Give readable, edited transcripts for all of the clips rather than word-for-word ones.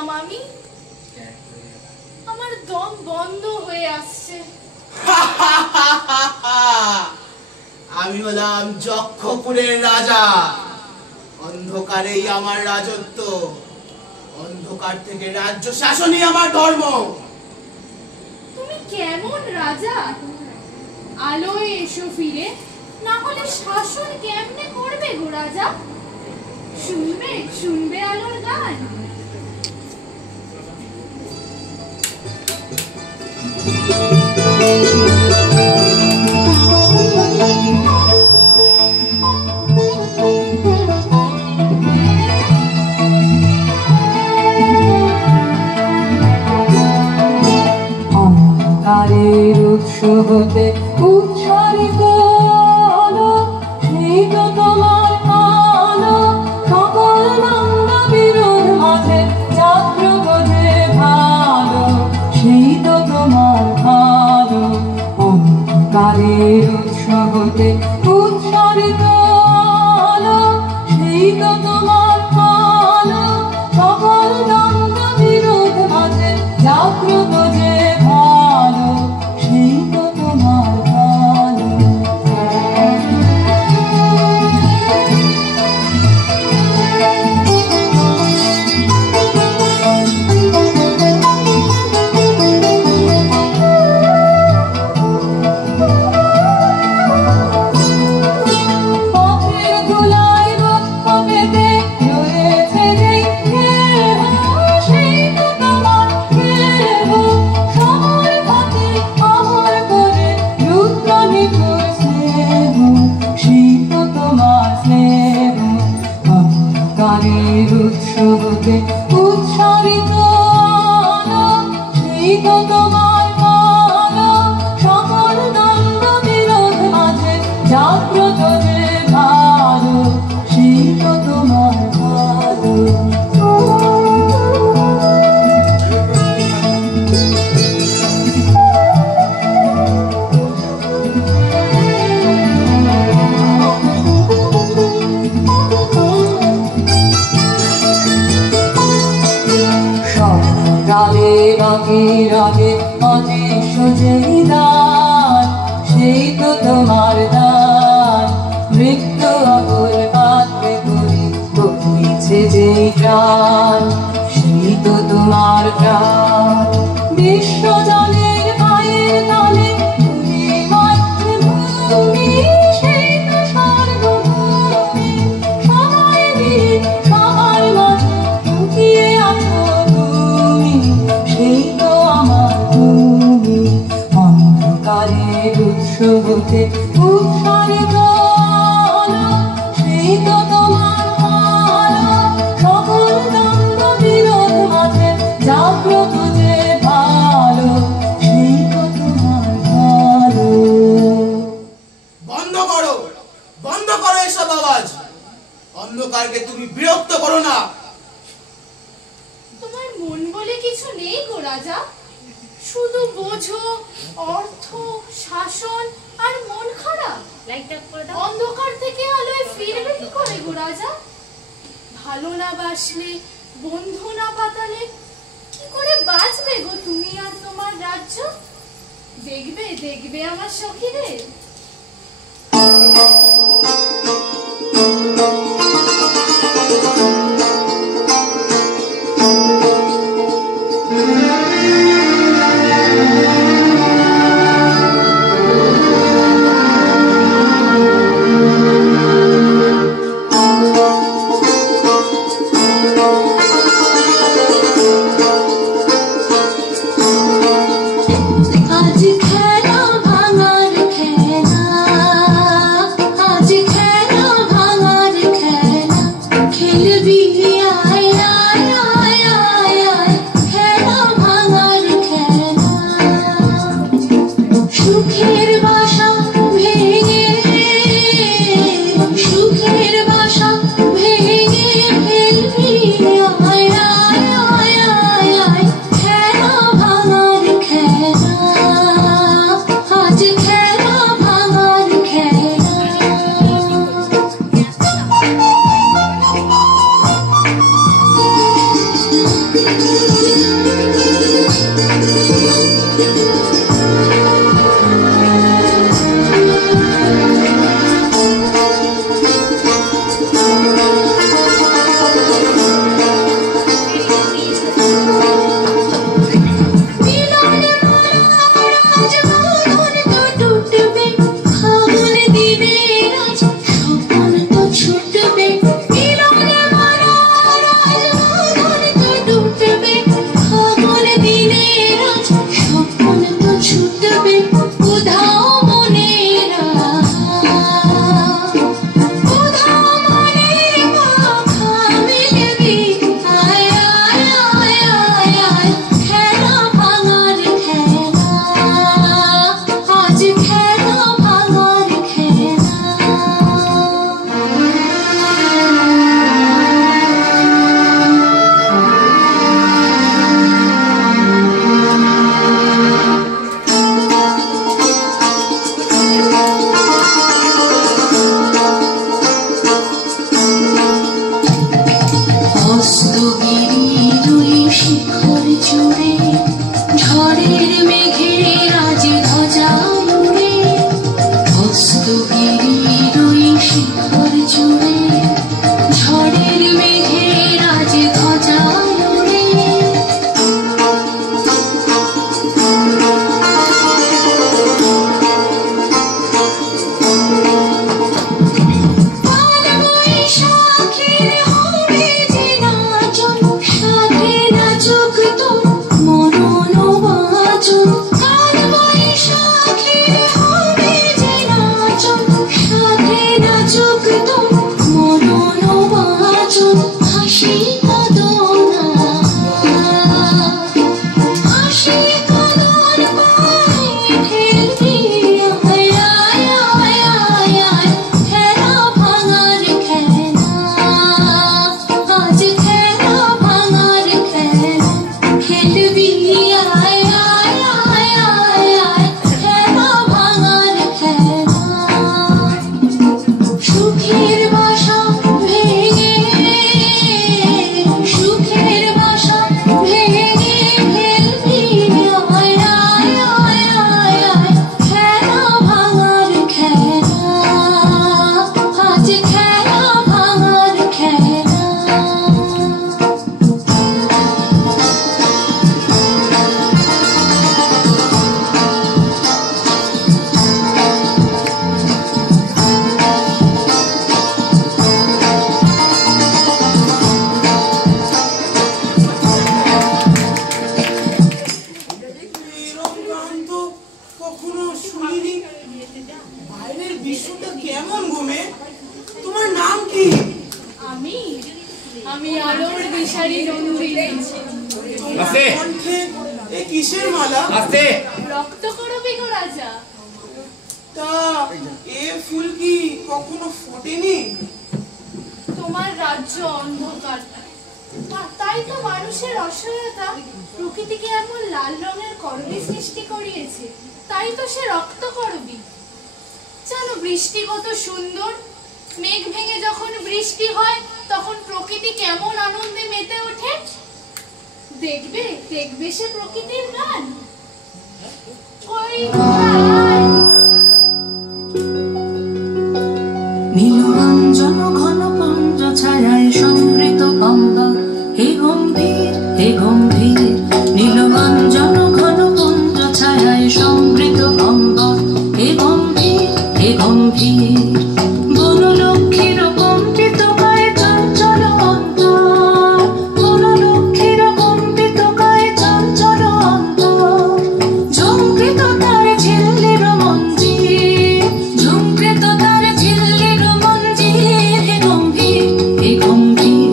গেলাম আমি, আমার দম বন্ধ হয়ে আসছে। আমি হলাম যক্ষপুরের রাজা, অন্ধকারেই আমার রাজত্ব, অন্ধকার থেকে রাজ্য শাসনই আমার ধর্ম। তুমি কেমন রাজা? আলোয় এসো ফিরে, না হলে শাসন কেমনে করবে গো রাজা? শুনবে শুনবে আলোর গান? অন্ধকারের উৎস হতে উচ্চারিত আলো, সেই তো তোমার আলো। সকল দ্বন্দ্ব বিরোধ মাঝে জাগ্রত যে ভালো, সেই তো তোমার ভালো। অন্ধকারের উৎস হতে উচ্চারিত আলো, সেই তো তোমার আলো। সকল দ্বন্দ্ব বিরোধ মাঝে জাগ্রত যে ভালো, সেই তো তোমার ভালো। পথের ধুলায় বক্ষ পেতে রয়েছে যেই দেহ, সেই তো তোমার দেহ। সবার পথে অমর করে রুদ্র নিঠুর স্নেহ, সেই তো তোমার স্নেহ। অন্ধকারের উৎস হতে উচ্চারিত আলো, সেই তো তোমার আলো। সকল দ্বন্দ্ব বিরোধ মাঝে জাগ্রত যে ভালো, সেই তো তোমার ভালো। সকালে বাকি রাগে অদৃশ্য যেই দান, সেই তো তোমার দান। মৃত্যু আকুল পাত্রে করে বইছে যেই প্রাণ, সেই তো তোমার প্রাণ। বিশ্ব জলের পায়ের তলে তুমি মাতৃভূমি, সেই তো সর্বভূমি। সবাই মিলে সবার মাঝে লুকিয়ে আছো তুমি, সেই তো আমার তুমি। অন্ধকারের উৎস হতে উচ্চারিত আলো, সেই তো তোমার আলো। সকল দ্বন্দ্ব বিরোধ মাঝে জাগ্রত যে ভালো, সেই তো তোমার ভালো। বন্ধ করো, বন্ধ করো এসব আওয়াজ। অন্ধকারকে তুমি বিরক্ত করো না। তোমার মন বলে কিছু নেই গো রাজা? শুধু বোঝো অর্থ, শাসন আর মন খারাপ। অন্ধকার থেকে আলোয় ফিরবে কি করে গো রাজা? ভালো না বাসলে, বন্ধু না পাতালে কি করে বাঁচবে গো তুমি আর তোমার রাজ্য? দেখবে দেখবে আমার সখীদের। আজ খেলা ভাঙার খেলা আস্তে এ কিসের মালা? আস্তে রক্ত করবি গো রাজা। তা এ ফুল কি কখনো ফোটেনি? তোমার রাজ্য অন্ধকার, তাই তো মানুষের অসহায়তা প্রকৃতিকে এমন লাল রঙের করবি সৃষ্টি করিয়েছে। তাই তো সে রক্ত করবি। জানো বৃষ্টি কত সুন্দর, মেঘ ভেঙে যখন বৃষ্টি হয় তখন প্রকৃতি কেমন আনন্দে মেতে ওঠে। দেখবে দেখবে সে প্রকৃতির গান। নীলরঞ্জন ঘন পঞ্চ ছায়ায় সমৃত অম্বর, হে গম্ভীর হে গম্ভীর। নীলরঞ্জন ঘন পঞ্চ ছায়ায় সমৃত অম্বর, হে গম্ভীর হে গম্ভীর। বনলক্ষ্মীর কম্পিত কায় চঞ্চল অন্তর, বনলক্ষ্মীর কম্পিত কায় চঞ্চল অন্তর। ঝঙ্কৃত তার ঝিল্লির মঞ্জির, ঝঙ্কৃত তার ঝিল্লির মঞ্জির। হে গম্ভীর হে গম্ভীর।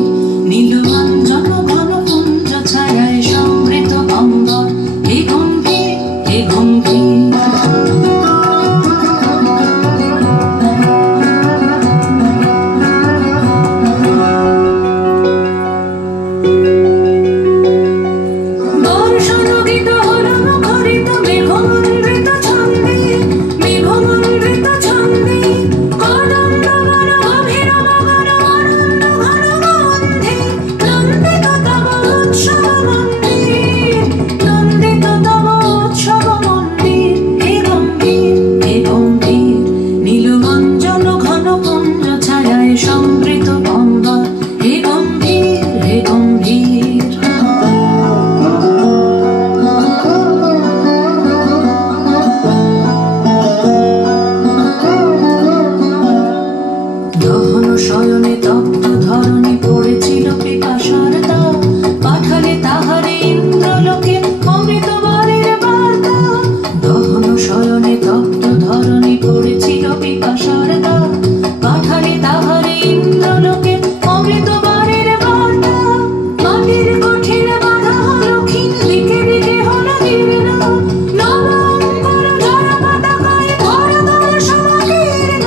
নীলরঞ্জন ঘন পুঞ্জ ছায়ায় সমৃত অম্বর, হে গম্ভীর হে গম্ভীর। বর্ষণগীত হল মুখরিত মেঘমন্দ্রিত ছন্দে, মেঘমন্দ্রিত ছন্দে। কদম্ব বন গভীর মগন আনন্দ ঘন গন্ধে, নন্দিত তব উৎসব মন্দির, নন্দিত তব উৎসব মন্দির। হে গম্ভীর হে গম্ভীর। নীলরঞ্জন ঘন পুঞ্জ ছায়ায় সমৃত অম্বর, হে গম্ভীর হে গম্ভীর। দহন শয়নে তপ্ত ধরণী পড়েছিল পিপাসার দাও, পাঠালে তাহারে ইন্দ্রলোকে অমৃত বাণীর বার্তা। দহন শয়নে তপ্ত ধরণী পড়েছিল পিপাসার দাও, পাঠালে তাহারে ইন্দ্রলোকে অমৃত বাণীর বার্তা। মাটির কঠিন বাধা হলো ক্ষীণ, দিকে দিকে হলো জীর্ণ, নবঙ্কর জয় পতাকায় ধরাতল সমাকীর্ণ।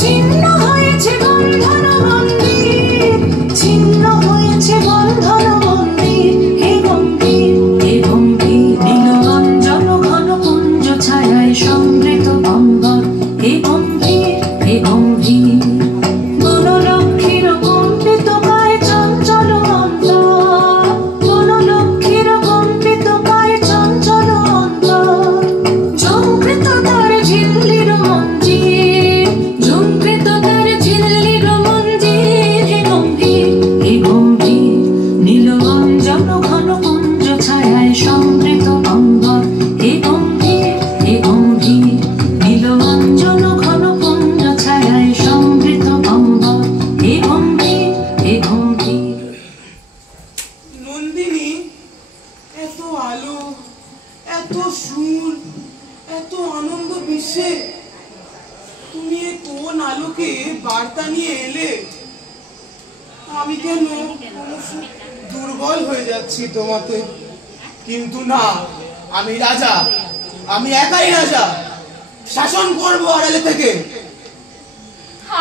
ছিন্ন হয়েছে বন্ধন মন্দির, ছিন্ন হয়েছে বন্ধন মন্দির। হে গম্ভীর হে গম্ভীর। নীলরঞ্জন ঘন পুঞ্জ ছায়ায় সমৃত অম্বর, হে গম্ভীর হে গম্ভীর। বনলক্ষ্মীর কম্পিত কায় চঞ্চল অন্তর, বনলক্ষ্মীর কম্পিত কায় চঞ্চল অন্তর। ঝঙ্কৃত তার ঝিল্লির মঞ্জির, ঝঙ্কৃত তার ঝিল্লির মঞ্জির। হে গম্ভীর হে গম্ভীর। নীলরঞ্জন ঘন পুঞ্জ ছায়ায় সমৃত অম্বর, হে গম্ভীর হে গম্ভীর। নীলরঞ্জন ঘন পুঞ্জ ছায়ায় সমৃত অম্বর, হে গম্ভীর হে গম্ভীর। নন্দিনী, এত আলো, এত সুর, এত আনন্দ বিশ্বে তুমি এ কোন আলোকে বার্তা নিয়ে এলে? আমি কেন ক্রমশ দুর্বল হয়ে যাচ্ছি তোমাতে। কিন্তু না, আমি রাজা, আমি একাই রাজা, শাসন করবো আড়ালে থেকে।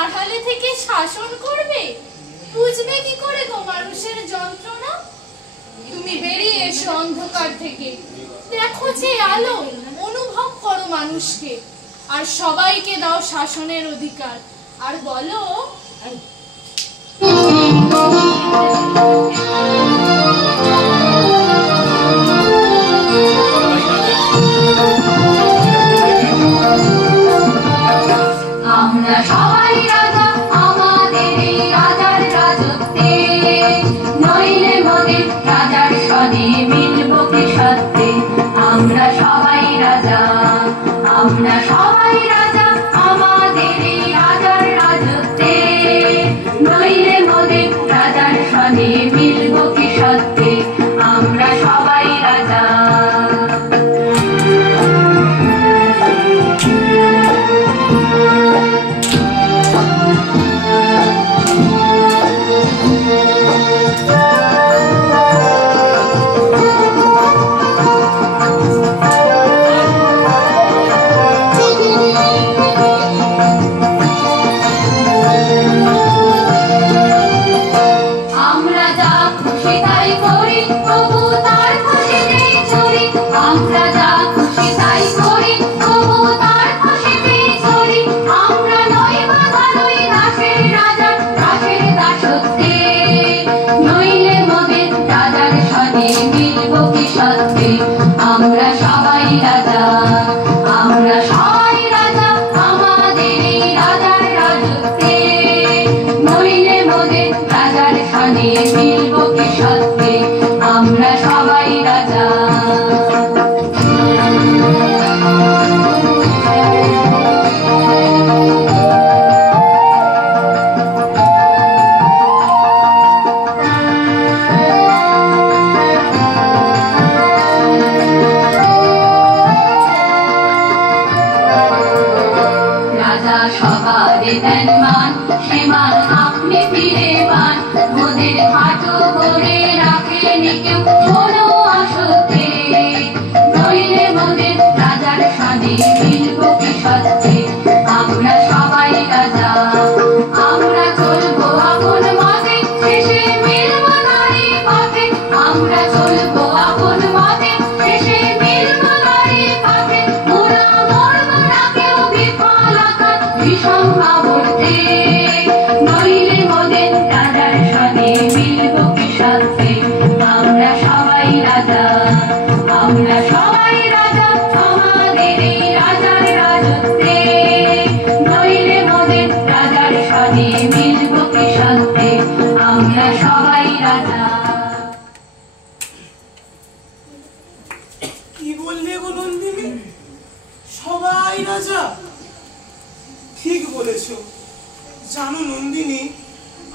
আড়ালে থেকে শাসন করবে? বুঝবে কি করে গো মানুষের যন্ত্রণা? তুমি বেরিয়ে এসো অন্ধকার থেকে, দেখো যে আলো, অনুভব করো মানুষকে, আর সবাইকে দাও শাসনের অধিকার। আর বলো আমরা সবাই রাজা, আমাদের এই রাজার রাজত্বে, নইলে মোদের রাজার সনে মিলব কি সত্যে। আমরা সবাই রাজা, আমরা সবাই রাজা, আমাদের এই রাজার রাজত্বে, নইলে মোদের রাজার সনে মিলব কি সত্যে। আমরা সবাই রাজা। কোনো আসতে, নইলে মোদের রাজার সাথে মিলব কি সত্যি। আমরা সবাই রাজা, আমরা চলবো আপন মতে, শেষে মিলব নারী পথে। আমরা চলবো আপন মতে, শেষে মিলব নারী পথে। মোরা মরব না কেউ বিফলতার বিষম আবর্তে, নইলে মোদের রাজার সাথে মিলব কি সত্যি। আমরা সবাই রাজা, আমরা সবাই রাজা, আমাদের এই রাজার রাজত্বে, নইলে মোদের রাজার সাথে মিলব কি সত্যি। আমরা সবাই রাজা। কি বললে গো নন্দিনী? সবাই রাজা? ঠিক বলেছ। জানো নন্দিনী,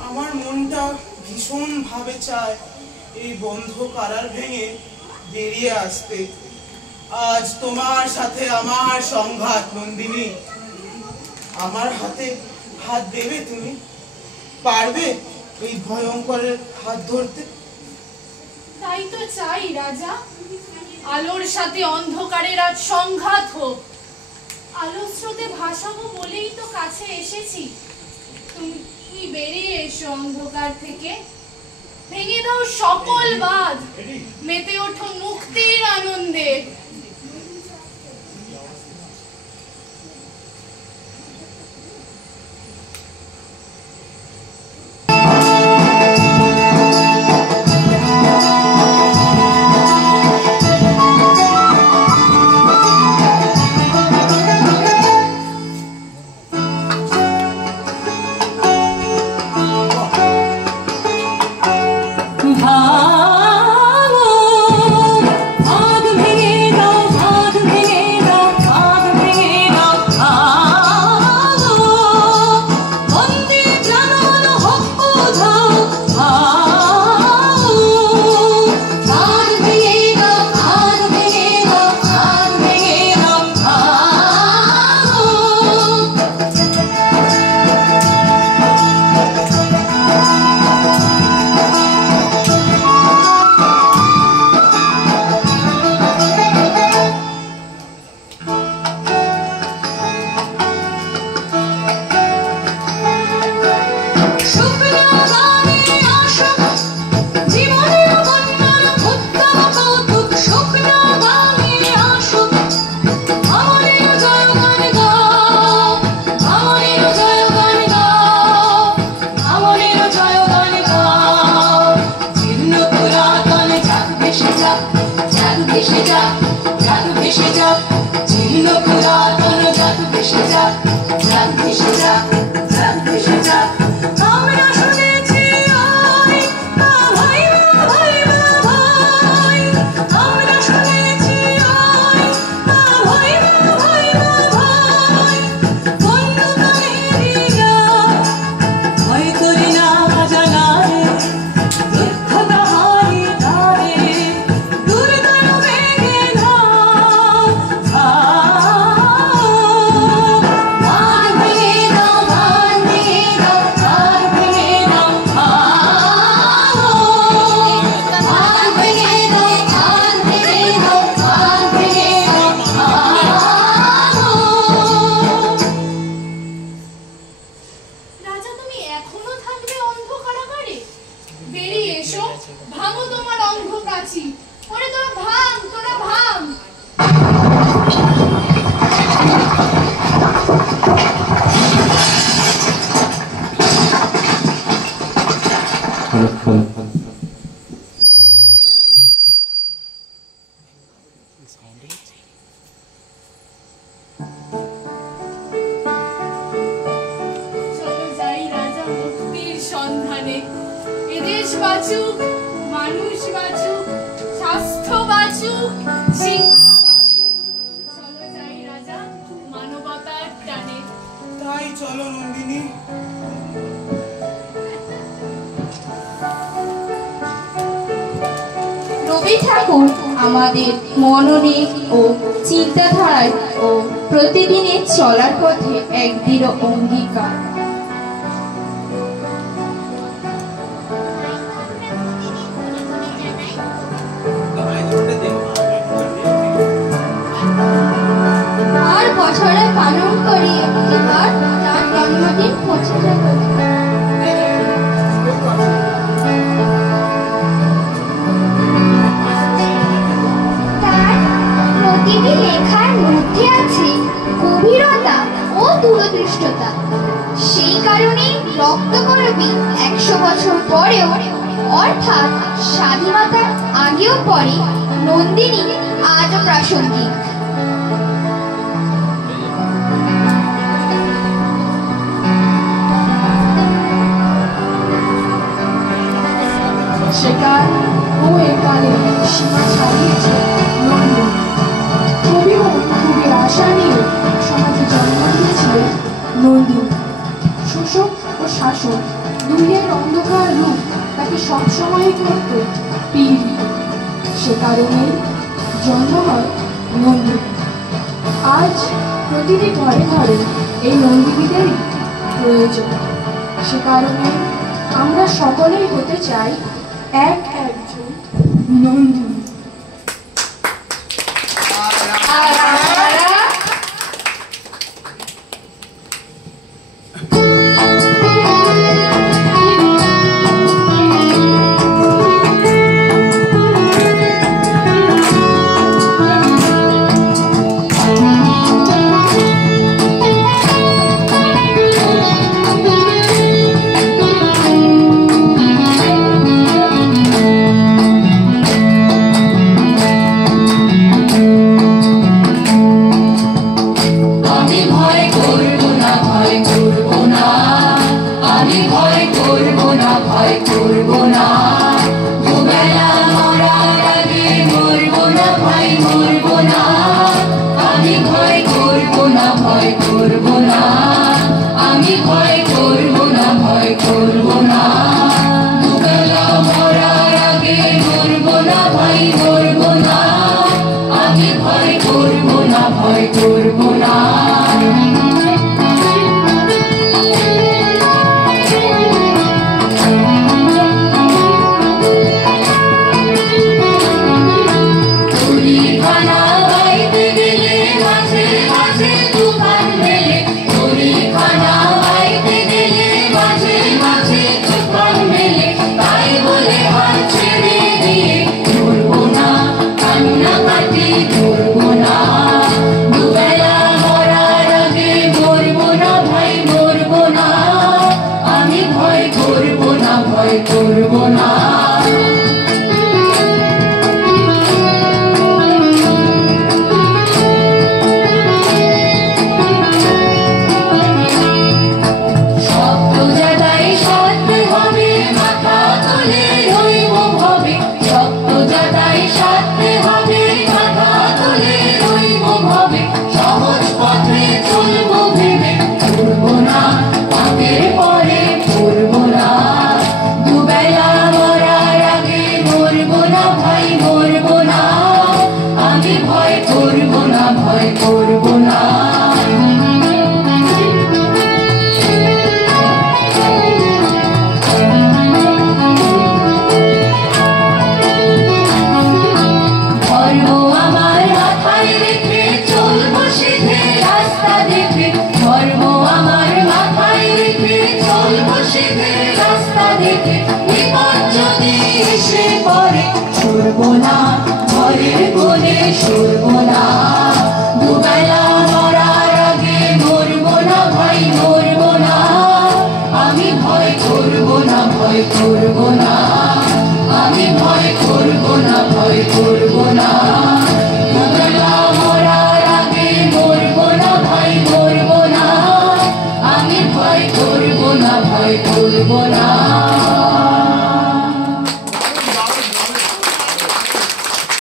আমার মনটা ভীষণ ভাবে চায় এই বন্ধ কারার ভেঙে বেরিয়ে আসতে। আজ তোমার সাথে আমার সংঘাত নন্দিনী। আমার হাতে হাত দেবে তুমি? পারবে এই ভয়ঙ্করের হাত ধরতে? তাই তো চাই রাজা, আলোর সাথে অন্ধকারের আজ সংঘাত হোক। আলোর স্রোতে ভাসাবো বলেই তো কাছে এসেছি। তুমি বেরিয়ে এসো অন্ধকার থেকে, ভেঙে দাও সকল বাঁধ, মেতে ওঠো মুক্তির আনন্দে। বাঁচুক, মানুষ বাঁচুক, স্বাস্থ্য বাঁচুক, শিক্ষা বাঁচুক। চলো যাই রাজা মানবতার টানে। তাই চলো নন্দিনী। রবি ঠাকুর আমাদের মননে ও চিন্তাধারায় ও প্রতিদিনের চলার পথে এক দৃঢ় অঙ্গীকার। তার প্রতিটি লেখার মধ্যে আছে গভীরতা ও দূরদৃষ্টতা। সেই কারণে রক্তকরবী 100 বছর পরেও, অর্থাৎ স্বাধীনতার আগেও পরে, নন্দিনী আজও প্রাসঙ্গিক। সেকাল ও একালে সীমা ছাড়িয়েছে নন্দন। কবিও খুবই আশা নিয়ে সমাজে জন্ম দিয়েছিলেন নন্দিনী। শোষক ও শাসক দুইয়ের অন্ধকার রূপ তাকে সবসময় করত পীড়িত। সে কারণেই জন্ম হয় নন্দিনী। আজ প্রতিটি ঘরে ঘরে এই নন্দিনীদেরই প্রয়োজন। সে কারণে আমরা সকলেই হতে চাই একজন নন্দিনী। ভয় করব না, আমি ভয় করব না, ভয় করব